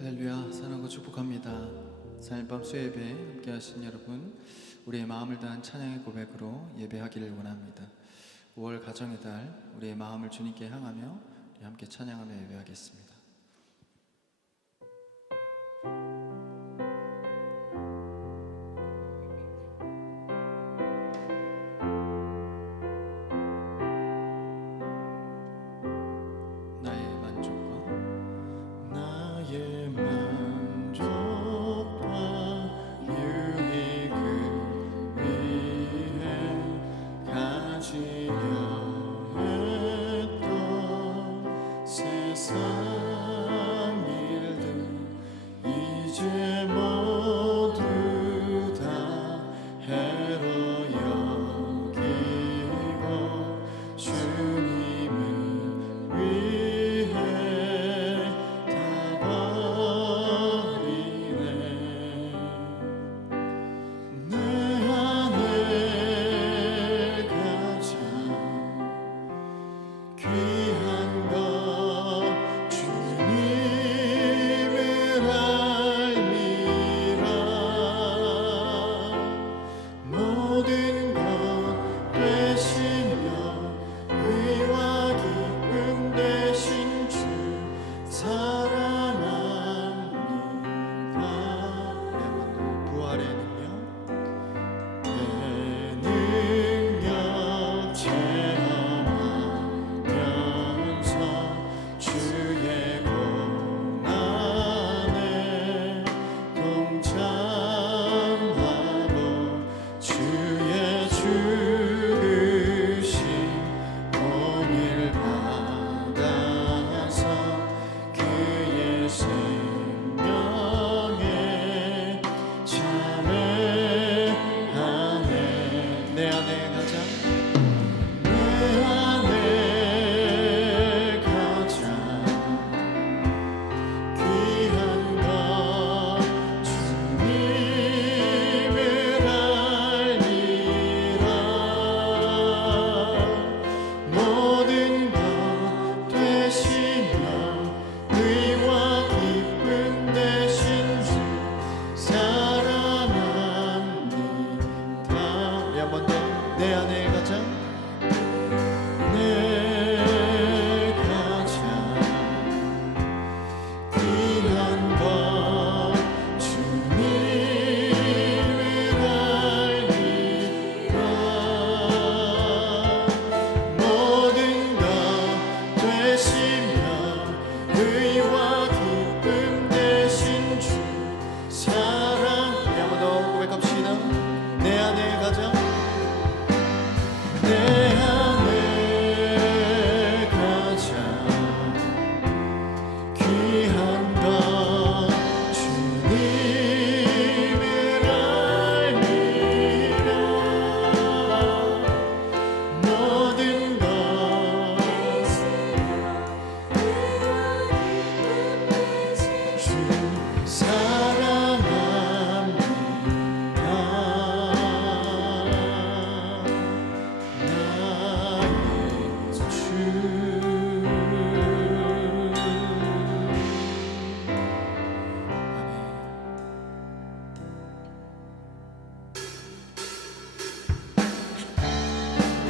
할렐루야 사랑하고 축복합니다. 삶밤 수예배 함께 하신 여러분 우리의 마음을 다한 찬양의 고백으로 예배하기를 원합니다. 5월 가정의 달 우리의 마음을 주님께 향하며 함께 찬양하며 예배하겠습니다.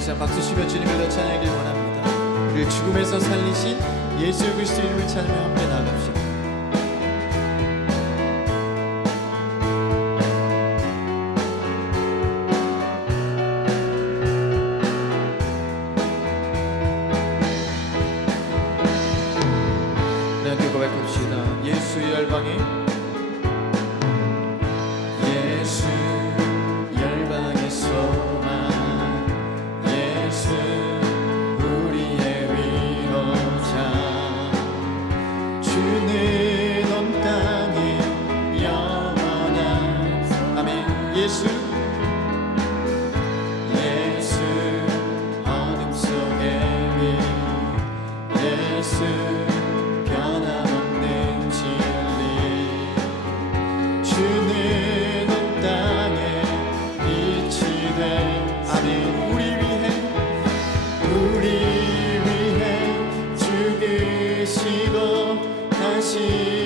시간 박수치며 주님을 더 찬양하길 원합니다. 우리를 죽음에서 살리신 예수 그리스도 이름을 찬양하며 함께 나아갑시다. 다시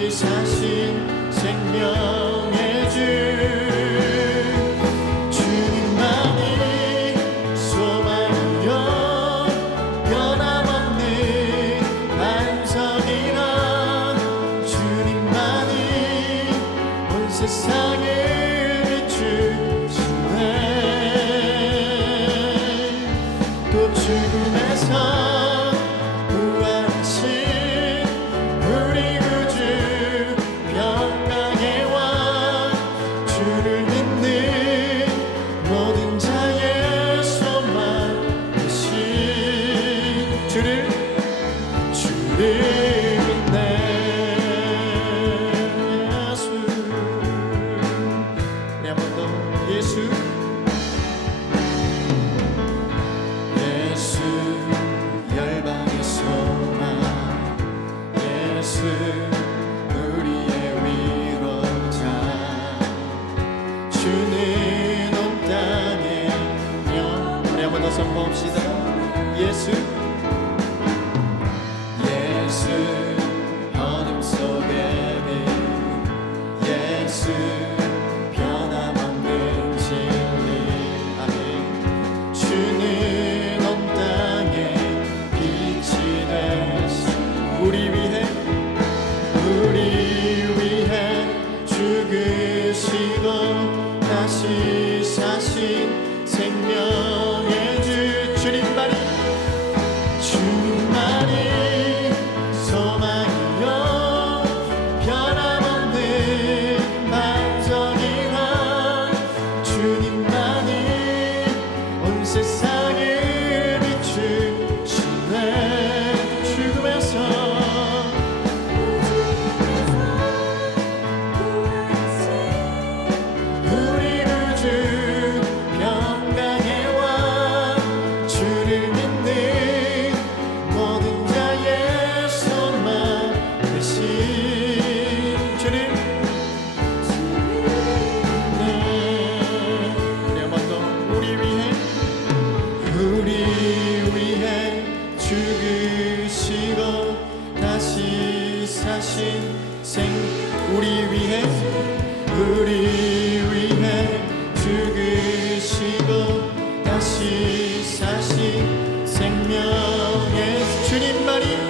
다시 사시 생명의 주님만이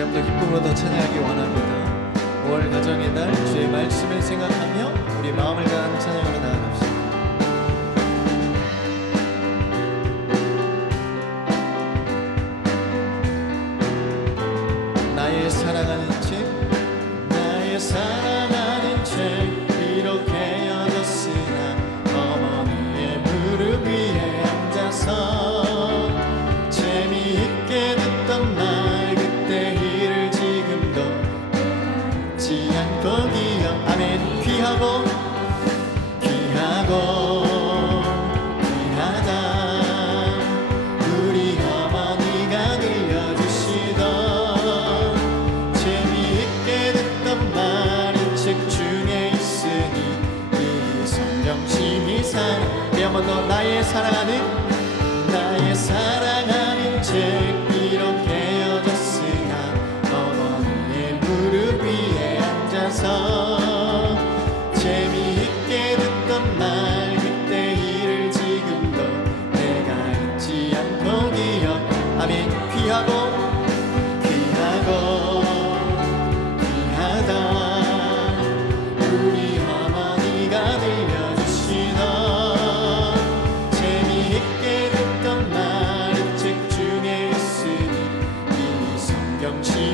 기대함과 기쁨으로 더 찬양하기 원합니다. 5월 가정의 날 주의 말씀을 생각하며 우리 마음을 다한 찬양으로 나아갑니다.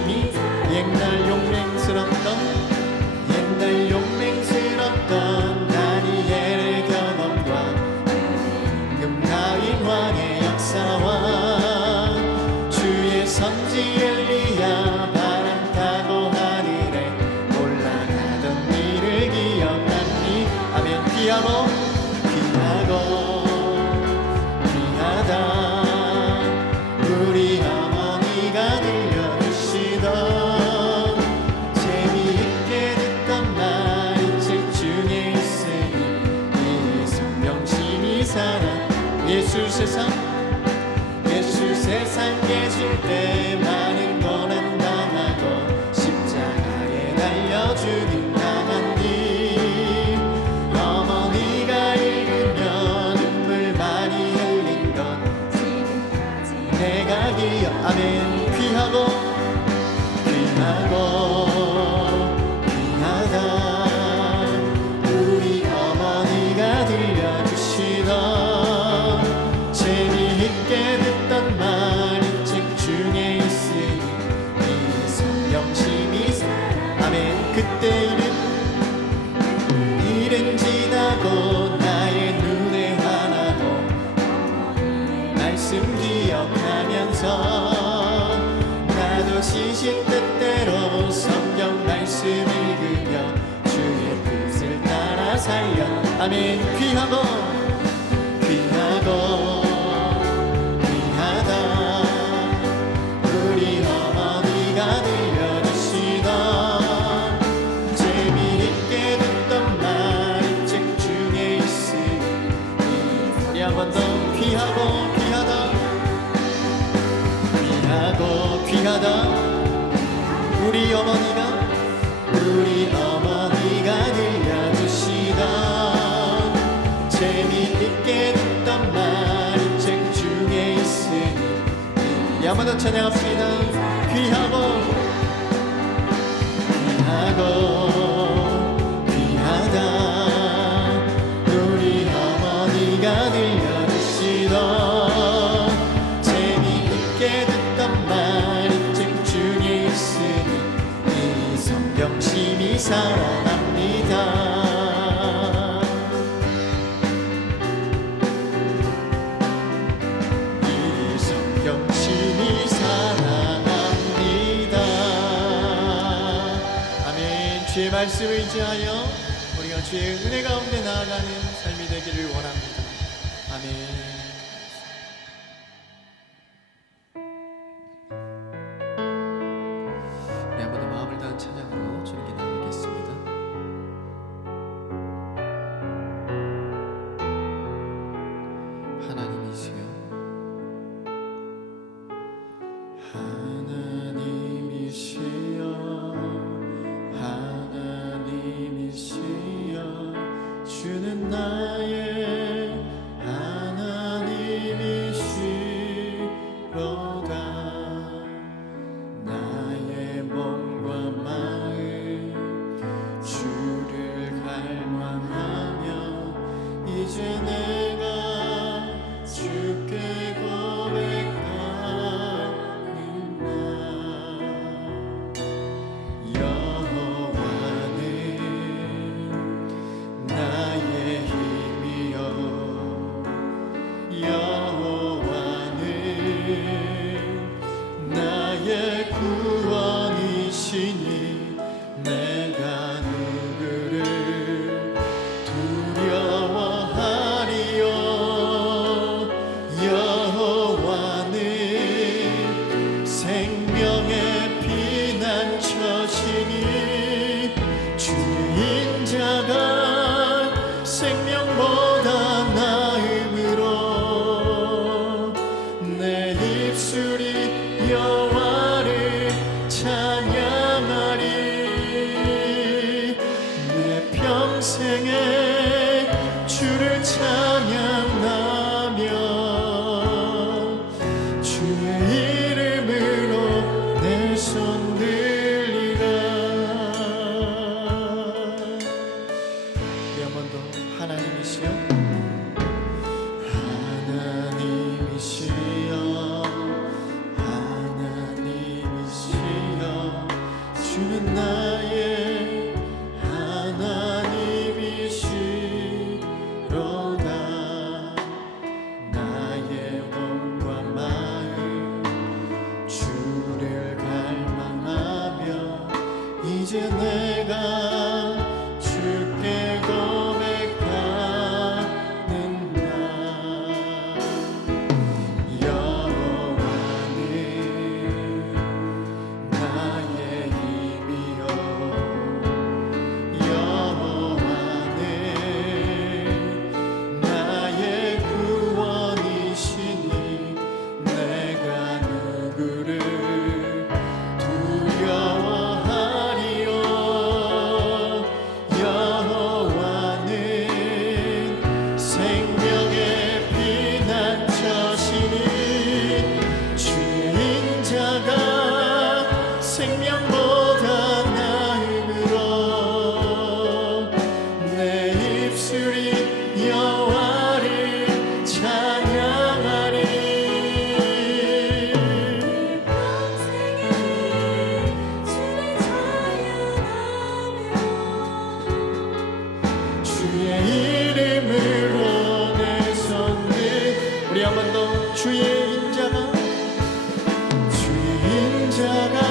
옛날 용맹스럽던 옛날 용 예수 세상 예수 세상 계실 때 아멘 귀하고 귀하고 귀하다. 우리 어머니가 들려주시던 재미있게 듣던 말이 책 중에 있으니 우리 한번 더. 귀하고 귀하다. 귀하고 귀하다. 우리 어머니 야마다 찬양합시다. 귀하고 주의 말씀을 의지하여 우리가 주의 은혜 가운데 나아가는 삶이 되기를 원합니다. 아멘. 着的。Deus, viu? 인자가